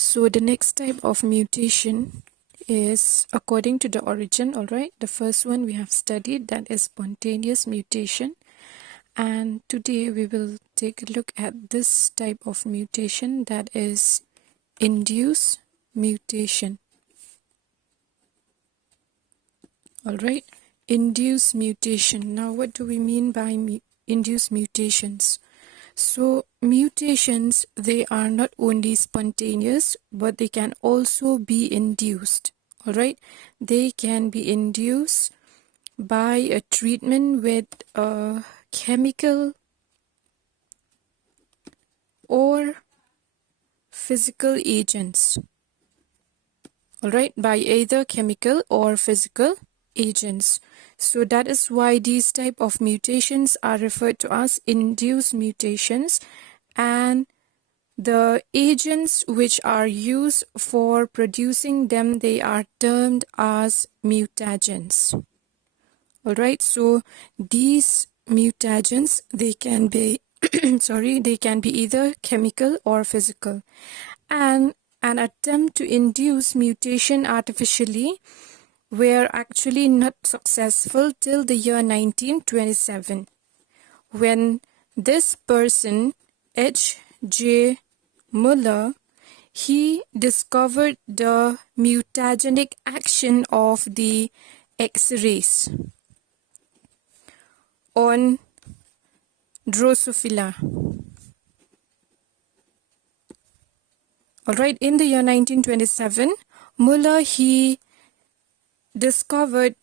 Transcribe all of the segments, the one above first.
So the next type of mutation is according to the origin. All right, the first one we have studied, that is spontaneous mutation, and today we will take a look at this type of mutation, that is induced mutation. All right, induced mutation. Now what do we mean by induced mutations? So mutations, they are not only spontaneous, but they can also be induced. All right, they can be induced by a treatment with a chemical or physical agents. All right, by either chemical or physical agents. So that is why these type of mutations are referred to as induced mutations, and the agents which are used for producing them, they are termed as mutagens. All right, so these mutagens, they can be they can be either chemical or physical. And an attempt to induce mutation artificially were actually not successful till the year 1927, when this person, H.J. Muller, he discovered the mutagenic action of the X-rays on Drosophila. All right, in the year 1927, Muller, he discovered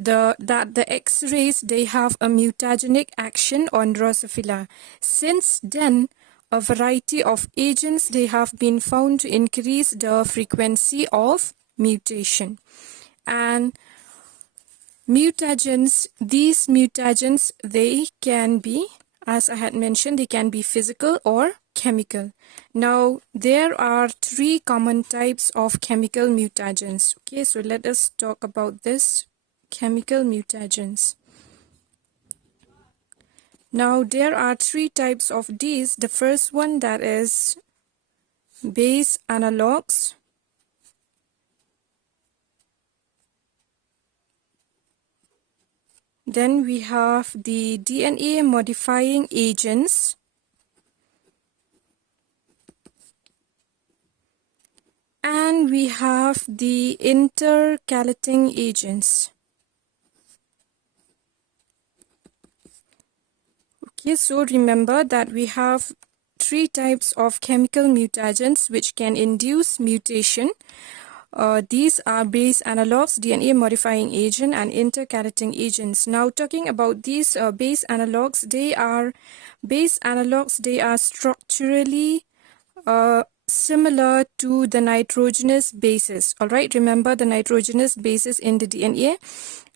that the X-rays, they have a mutagenic action on Drosophila. Since then, a variety of agents, they have been found to increase the frequency of mutation. And mutagens, these mutagens, they can be, as I had mentioned, they can be physical or chemical. Now, there are three common types of chemical mutagens. Okay, so let us talk about this chemical mutagens. Now, there are three types of these. The first one, that is base analogs. Then we have the DNA modifying agents. And we have the intercalating agents. Okay, so remember that we have three types of chemical mutagens which can induce mutation. These are base analogs, DNA modifying agent, and intercalating agents. Now, talking about these base analogs, they are structurally similar to the nitrogenous bases. All right, remember the nitrogenous bases in the DNA: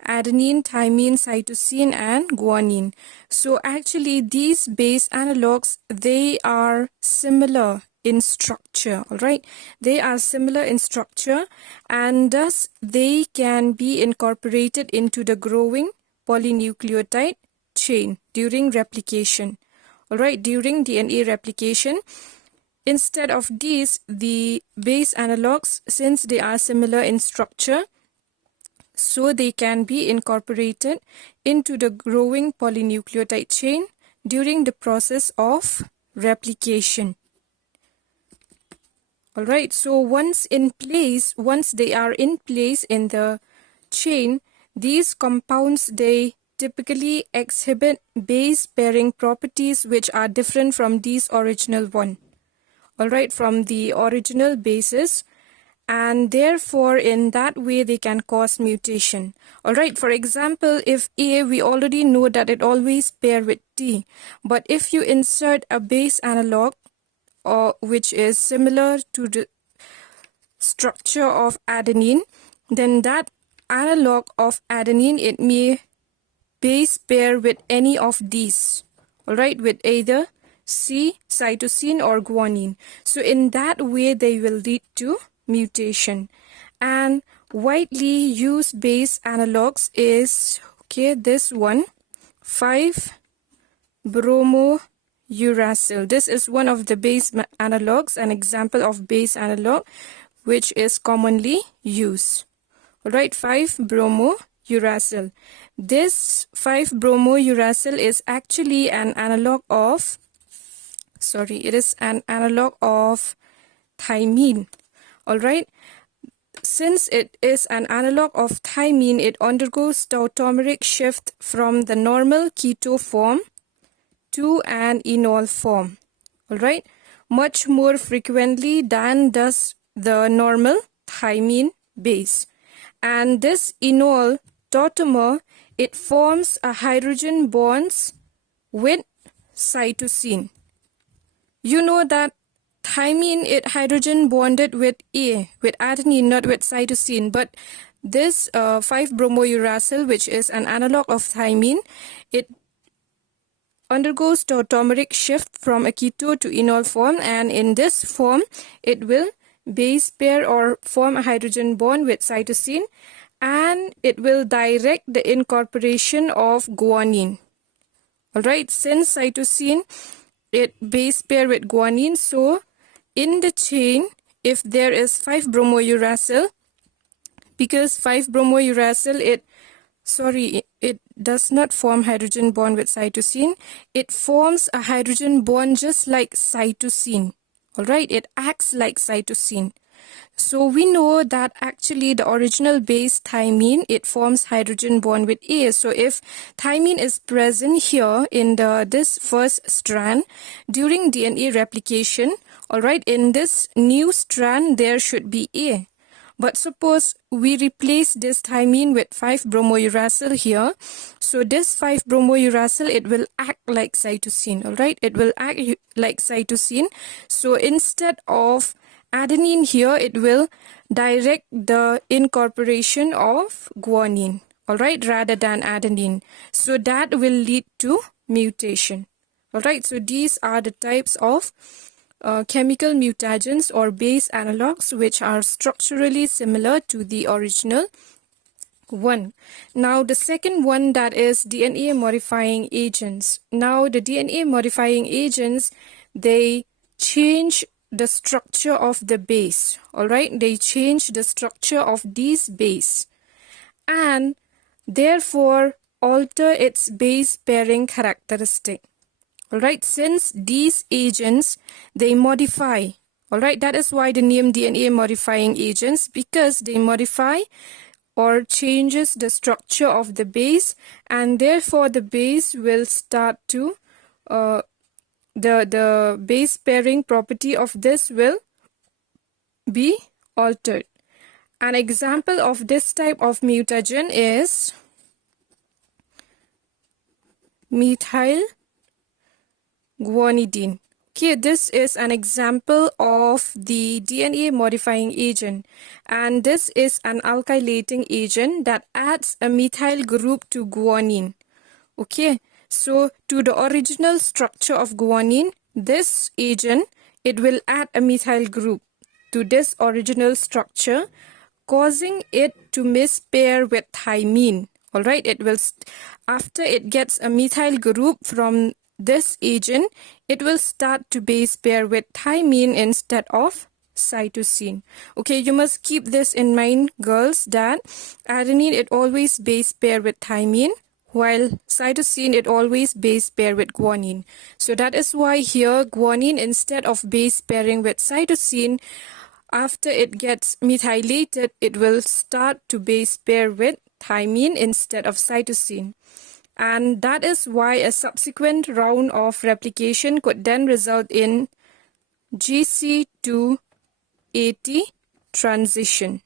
adenine, thymine, cytosine, and guanine. So actually, these base analogs, they are similar in structure. All right, they are similar in structure, and thus they can be incorporated into the growing polynucleotide chain during replication. All right, during DNA replication. Instead of these, the base analogs, since they are similar in structure, so they can be incorporated into the growing polynucleotide chain during the process of replication. All right, so once they are in place in the chain, these compounds, they typically exhibit base pairing properties which are different from these original one. All right, from the original bases, and therefore in that way they can cause mutation. All right, for example, if A, we already know that it always pair with T, but if you insert a base analog which is similar to the structure of adenine, then that analog of adenine, it may base pair with any of these. All right, with either C, cytosine, or guanine. So in that way, they will lead to mutation. And widely used base analogs is, okay, this one, 5-bromo uracil. This is one of the base analogs, an example of base analog which is commonly used. Alright, 5-bromo-uracil. This 5-bromo-uracil is actually an analog of, it is an analog of thymine. Alright, since it is an analog of thymine, it undergoes tautomeric shift from the normal keto form to an enol form. Alright, much more frequently than does the normal thymine base. And this enol tautomer, it forms a hydrogen bonds with cytosine. You know that thymine, it hydrogen bonded with adenine, not with cytosine. But this 5-bromo-uracil, which is an analog of thymine, it undergoes tautomeric shift from a keto to enol form, and in this form, it will base pair or form a hydrogen bond with cytosine, and it will direct the incorporation of guanine. Alright, since cytosine, it base pair with guanine, so in the chain, if there is 5-bromo-uracil, because 5-bromo-uracil, it does not form hydrogen bond with cytosine, it forms a hydrogen bond just like cytosine. Alright, it acts like cytosine. So we know that actually the original base thymine, it forms hydrogen bond with A. So if thymine is present here in this first strand during DNA replication, alright, in this new strand there should be A. But suppose we replace this thymine with 5-bromo-uracil here. So this 5-bromo-uracil, it will act like cytosine, alright? It will act like cytosine. So instead of adenine here, it will direct the incorporation of guanine, alright, rather than adenine. So that will lead to mutation. Alright, so these are the types of chemical mutagens or base analogs which are structurally similar to the original one. Now the second one, that is DNA modifying agents. Now the DNA modifying agents, they change the structure of the base. Alright, they change the structure of these base and therefore alter its base pairing characteristic. Alright, since these agents, they modify. Alright, that is why the name DNA modifying agents, because they modify or changes the structure of the base, and therefore the base will start to, the base pairing property of this will be altered. An example of this type of mutagen is methyl guanidine. Okay, this is an example of the DNA modifying agent, and this is an alkylating agent that adds a methyl group to guanine. Okay, so to the original structure of guanine, this agent, it will add a methyl group to this original structure, causing it to mispair with thymine. Alright, it will, after it gets a methyl group from this agent, it will start to base pair with thymine instead of cytosine. Okay, you must keep this in mind, girls, that adenine, it always base pair with thymine, while cytosine, it always base pair with guanine. So that is why here guanine, instead of base pairing with cytosine, after it gets methylated, it will start to base pair with thymine instead of cytosine. And that is why a subsequent round of replication could then result in GC to AT transition.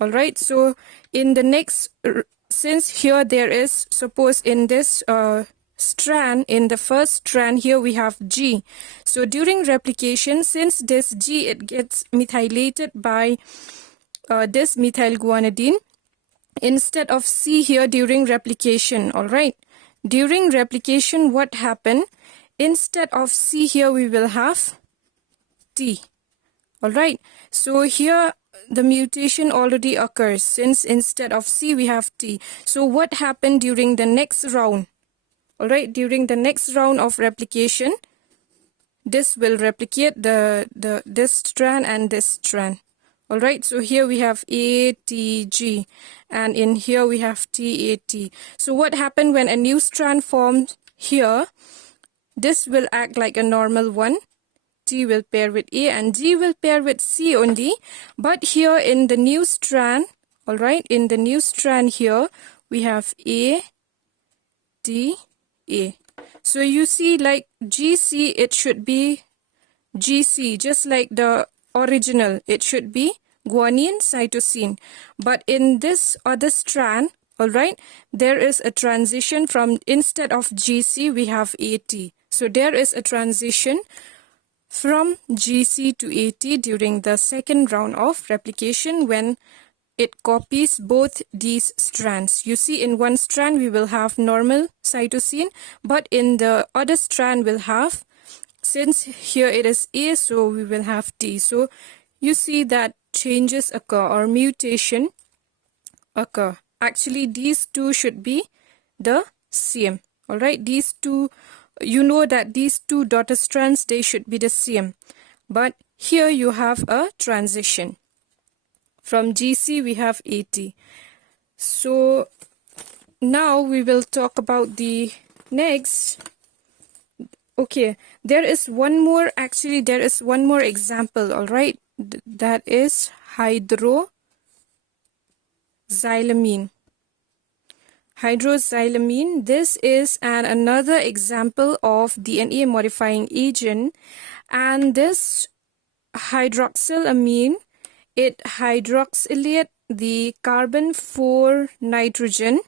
Alright, so in the next, since here there is, suppose in this strand, in the first strand here we have G. So during replication, since this G, it gets methylated by this methyl guanidine, instead of C here during replication. Alright, during replication, what happened? Instead of C here we will have T. Alright, so here the mutation already occurs, since instead of C we have T. So what happened during the next round? All right, during the next round of replication, this will replicate this strand and this strand. All right, so here we have ATG, and in here we have TAT. So what happened when a new strand forms here? This will act like a normal one. T will pair with A and G will pair with C only. But here in the new strand, all right, in the new strand here, we have A, T, A. So you see, like GC, it should be GC, just like the original. It should be guanine, cytosine. But in this other strand, all right, there is a transition from, instead of GC, we have AT. So there is a transition from GC to AT during the second round of replication when it copies both these strands. You see, in one strand we will have normal cytosine, but in the other strand we'll have, since here it is A, so we will have T. So you see that changes occur or mutation occur. Actually, these two should be the same. All right, these two, you know that these two daughter strands, they should be the same. But here you have a transition. From GC we have AT. So now we will talk about the next. Okay, there is one more, actually there is one more example, all right? That is hydroxylamine. Hydroxylamine, this is another example of DNA modifying agent, and this hydroxylamine, it hydroxylates the carbon 4 nitrogen,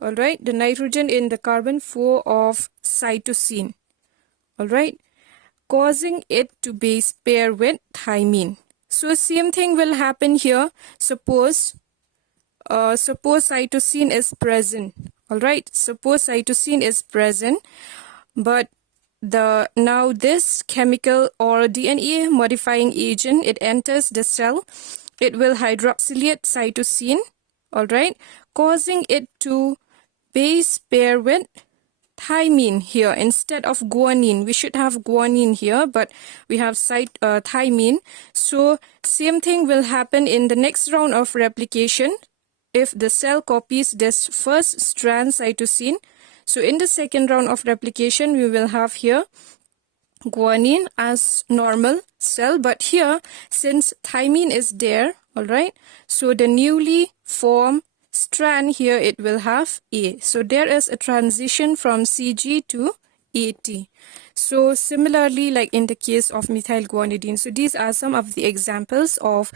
all right, the nitrogen in the carbon 4 of cytosine, all right, causing it to base pair with thymine. So same thing will happen here. Suppose cytosine is present, all right, suppose cytosine is present, but now this chemical or DNA modifying agent, it enters the cell, it will hydroxylate cytosine, all right, causing it to base pair with thymine here instead of guanine. We should have guanine here, but we have thymine. So same thing will happen in the next round of replication if the cell copies this first strand cytosine. So in the second round of replication, we will have here guanine as normal cell, but here, since thymine is there, all right, so the newly formed strand here, it will have A. So there is a transition from CG to AT. So similarly, like in the case of methyl guanidine, so these are some of the examples of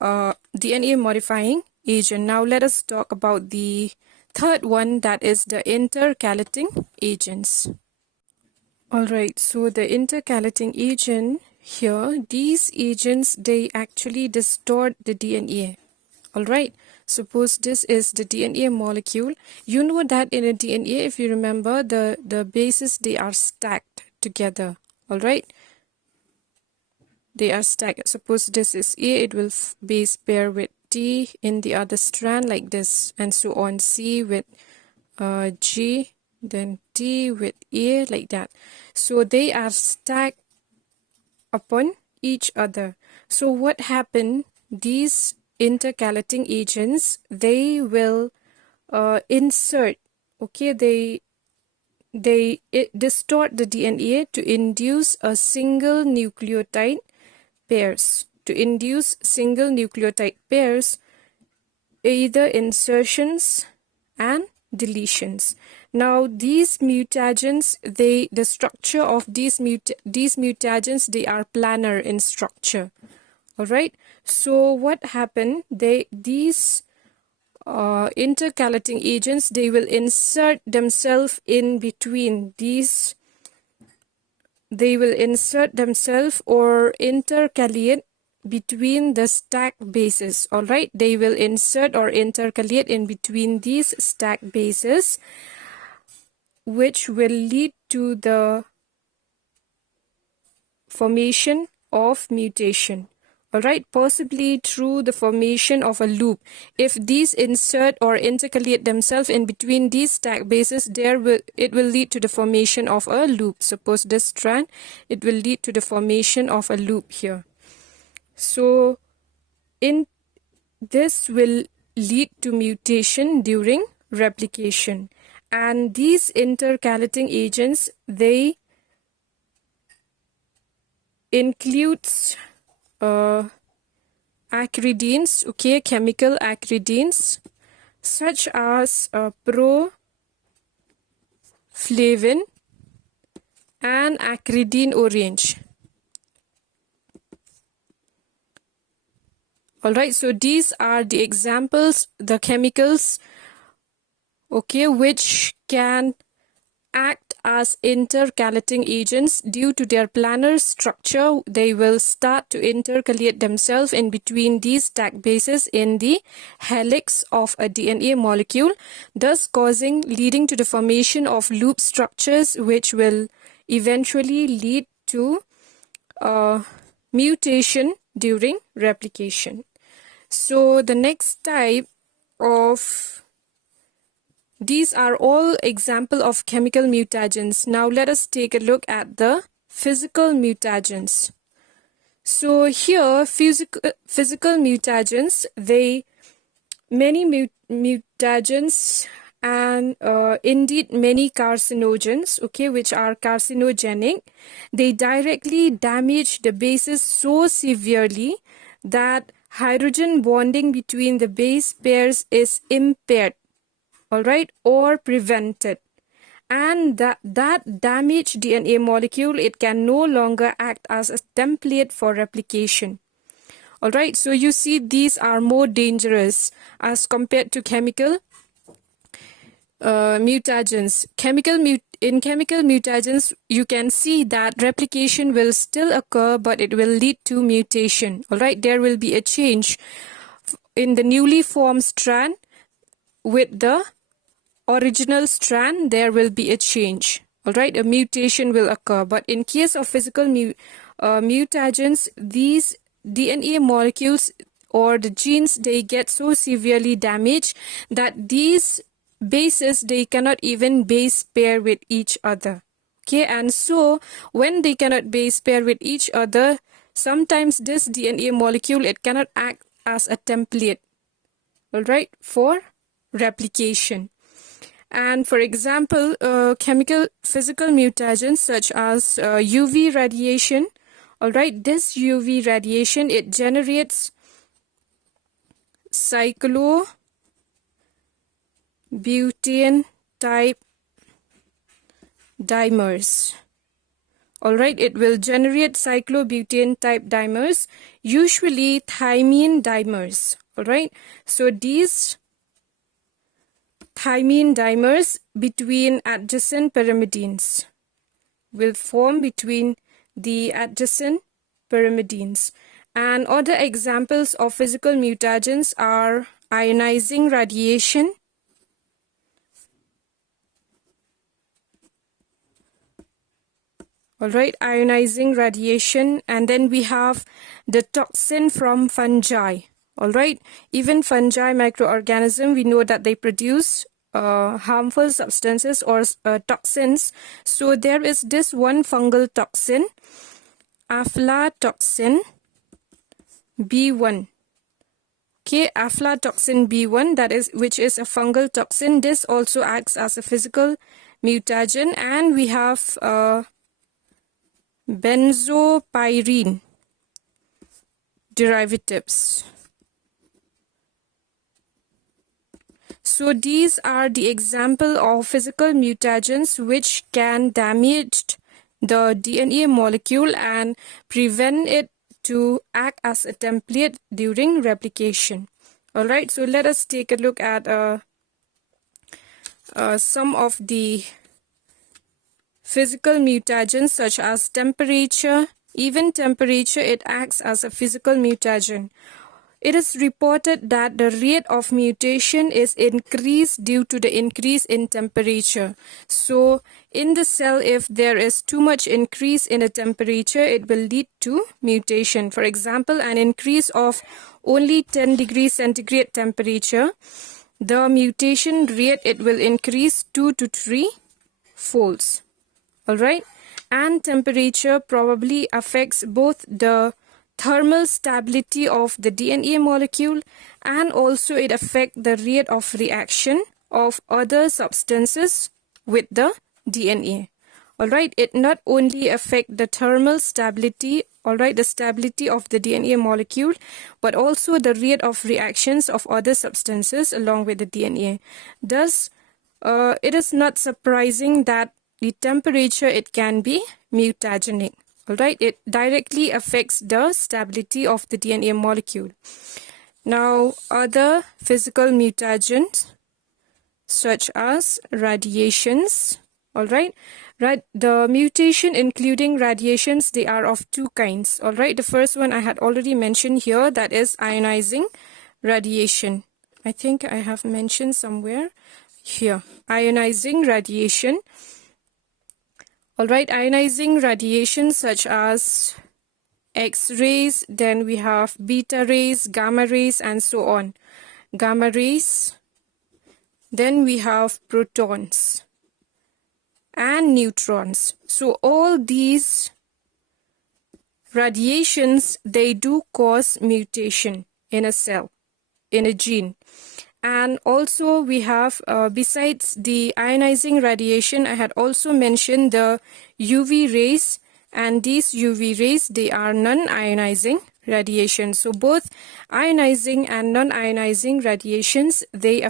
DNA modifying agent. Now let us talk about the third one, that is the intercalating agents. Alright, so the intercalating agent here, these agents, they actually distort the DNA. Alright, suppose this is the DNA molecule. You know that in a DNA, if you remember, the bases, they are stacked together. Alright, they are stacked. Suppose this is A, it will base pair with T in the other strand like this, and so on. C with G, then T with A, like that. So they are stacked upon each other. So what happened? These intercalating agents, they will insert, okay, they distort the DNA to induce a single nucleotide pairs. To induce single nucleotide pairs, either insertions and deletions. Now these mutagens, the structure of these mutagens, they are planar in structure. All right. So what happened? These intercalating agents, they will insert themselves in between these. They will insert themselves or intercalate between the stacked bases. All right, they will insert or intercalate in between these stacked bases, which will lead to the formation of mutation. Alright, possibly through the formation of a loop. If these insert or intercalate themselves in between these stack bases, it will lead to the formation of a loop. Suppose this strand, it will lead to the formation of a loop here. So this will lead to mutation during replication. And these intercalating agents, they includes acridines, okay, chemical acridines such as proflavin and acridine orange. Alright, so these are the examples, the chemicals, okay, which can act as intercalating agents. Due to their planar structure, they will start to intercalate themselves in between these stack bases in the helix of a DNA molecule, thus leading to the formation of loop structures, which will eventually lead to mutation during replication. So the next type of these are all example of chemical mutagens. Now let us take a look at the physical mutagens. So here physical mutagens, many mutagens and indeed many carcinogens, okay, which are carcinogenic, they directly damage the bases so severely that hydrogen bonding between the base pairs is impaired, all right, or prevented, and that damaged DNA molecule, it can no longer act as a template for replication. All right, so you see these are more dangerous as compared to chemical mutagens. In chemical mutagens, you can see that replication will still occur, but it will lead to mutation. All right, there will be a change in the newly formed strand. With the original strand, there will be a change. All right, a mutation will occur. But in case of physical mutagens, these DNA molecules or the genes, they get so severely damaged that these bases, they cannot even base pair with each other. Okay, and so when they cannot base pair with each other, sometimes this DNA molecule, it cannot act as a template, all right, for replication. And for example, physical mutagens such as UV radiation, all right, this UV radiation, it generates cyclobutane type dimers. All right, it will generate cyclobutane type dimers, usually thymine dimers. All right, so these thymine dimers between adjacent pyrimidines will form between the adjacent pyrimidines. And other examples of physical mutagens are ionizing radiation, all right, ionizing radiation, and then we have the toxin from fungi. All right, even fungi microorganisms, we know that they produce harmful substances or toxins. So there is this one fungal toxin, aflatoxin B1. Okay, aflatoxin B1, which is a fungal toxin. This also acts as a physical mutagen. And we have benzopyrene derivatives. So these are the example of physical mutagens which can damage the DNA molecule and prevent it to act as a template during replication. All right, so let us take a look at some of the physical mutagens such as temperature. Even temperature, it acts as a physical mutagen. it is reported that the rate of mutation is increased due to the increase in temperature. So in the cell, if there is too much increase in the temperature, it will lead to mutation. For example, an increase of only 10 degrees centigrade temperature, the mutation rate, it will increase 2 to 3 folds. Alright, and temperature probably affects both the thermal stability of the DNA molecule, and also it affects the rate of reaction of other substances with the DNA. Alright, it not only affects the thermal stability, alright, the stability of the DNA molecule, but also the rate of reactions of other substances along with the DNA. Thus, it is not surprising that the temperature, it can be mutagenic. Alright, it directly affects the stability of the DNA molecule. Now, other physical mutagens such as radiations. Alright, the mutation including radiations, they are of two kinds. Alright, the first one I had already mentioned here, that is ionizing radiation. I think I have mentioned somewhere here, ionizing radiation. Alright, ionizing radiation such as X-rays, then we have beta rays, gamma rays, and so on. Gamma rays, then we have protons and neutrons. So all these radiations, they do cause mutation in a cell, in a gene. And also we have, besides the ionizing radiation, I had also mentioned the UV rays, and these UV rays, they are non-ionizing radiation. So both ionizing and non-ionizing radiations, they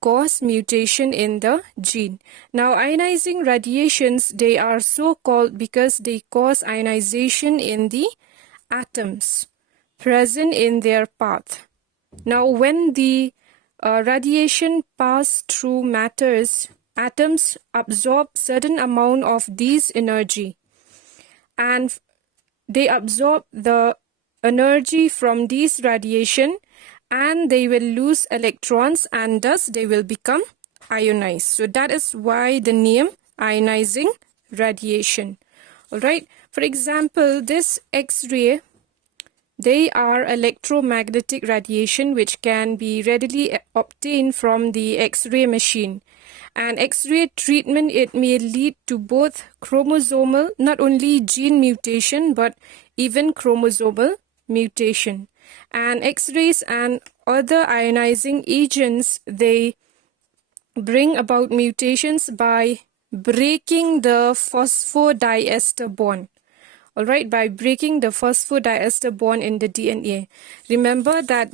cause mutation in the gene. Now, ionizing radiations, they are so called because they cause ionization in the atoms present in their path. Now, when the radiation pass through matters, atoms absorb certain amount of these energy, and they absorb the energy from these radiation, and they will lose electrons, and thus they will become ionized. So that is why the name ionizing radiation. Alright, for example, this X-ray, they are electromagnetic radiation which can be readily obtained from the X-ray machine. And X-ray treatment, it may lead to both chromosomal, not only gene mutation, but even chromosomal mutation. And X-rays and other ionizing agents, they bring about mutations by breaking the phosphodiester bond. Alright, by breaking the phosphodiester bond in the DNA. Remember that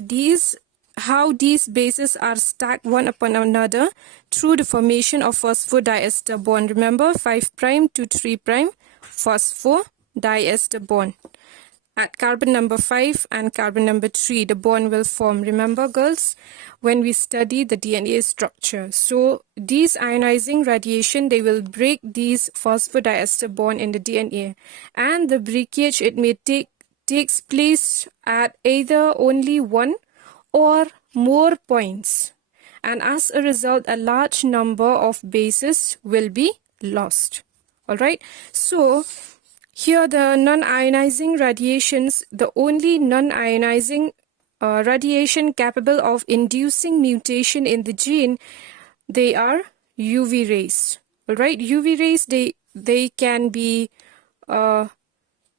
how these bases are stacked one upon another through the formation of phosphodiester bond. Remember, 5' to 3' phosphodiester bond. At carbon number 5 and carbon number 3, the bond will form. Remember, girls, when we study the DNA structure. So these ionizing radiation, they will break these phosphodiester bond in the DNA. And the breakage, it may takes place at either only one or more points. And as a result, a large number of bases will be lost. Alright, so here the non-ionizing radiations, the only non-ionizing radiation capable of inducing mutation in the gene, they are UV rays. Alright, UV rays, they can be,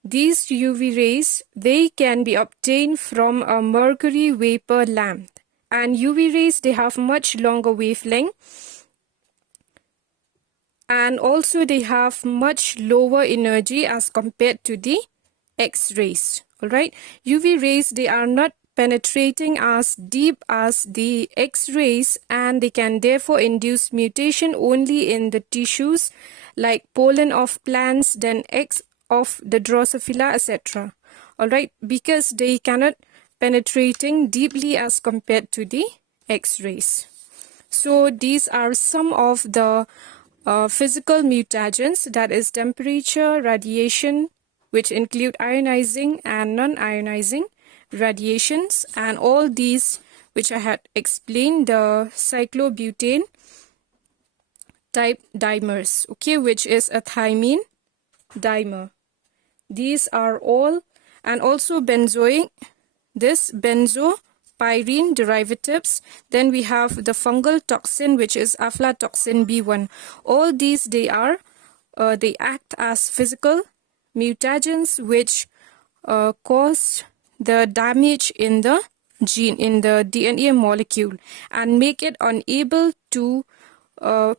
these UV rays, they can be obtained from a mercury vapor lamp. And UV rays, they have much longer wavelength. And also they have much lower energy as compared to the X-rays. Alright, UV rays, they are not penetrating as deep as the X-rays, and they can therefore induce mutation only in the tissues like pollen of plants, then eggs of the Drosophila, etc. Alright, because they cannot penetrating deeply as compared to the X-rays. So these are some of the physical mutagens, that is temperature, radiation, which include ionizing and non-ionizing radiations, and all these which I had explained, the cyclobutane type dimers, okay, which is a thymine dimer. These are all, and also benzoic, this benzopyrene derivatives. Then we have the fungal toxin, which is aflatoxin B1. All these, they act as physical mutagens which cause the damage in the gene, in the DNA molecule, and make it unable to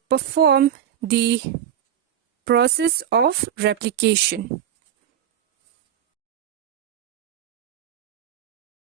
perform the process of replication.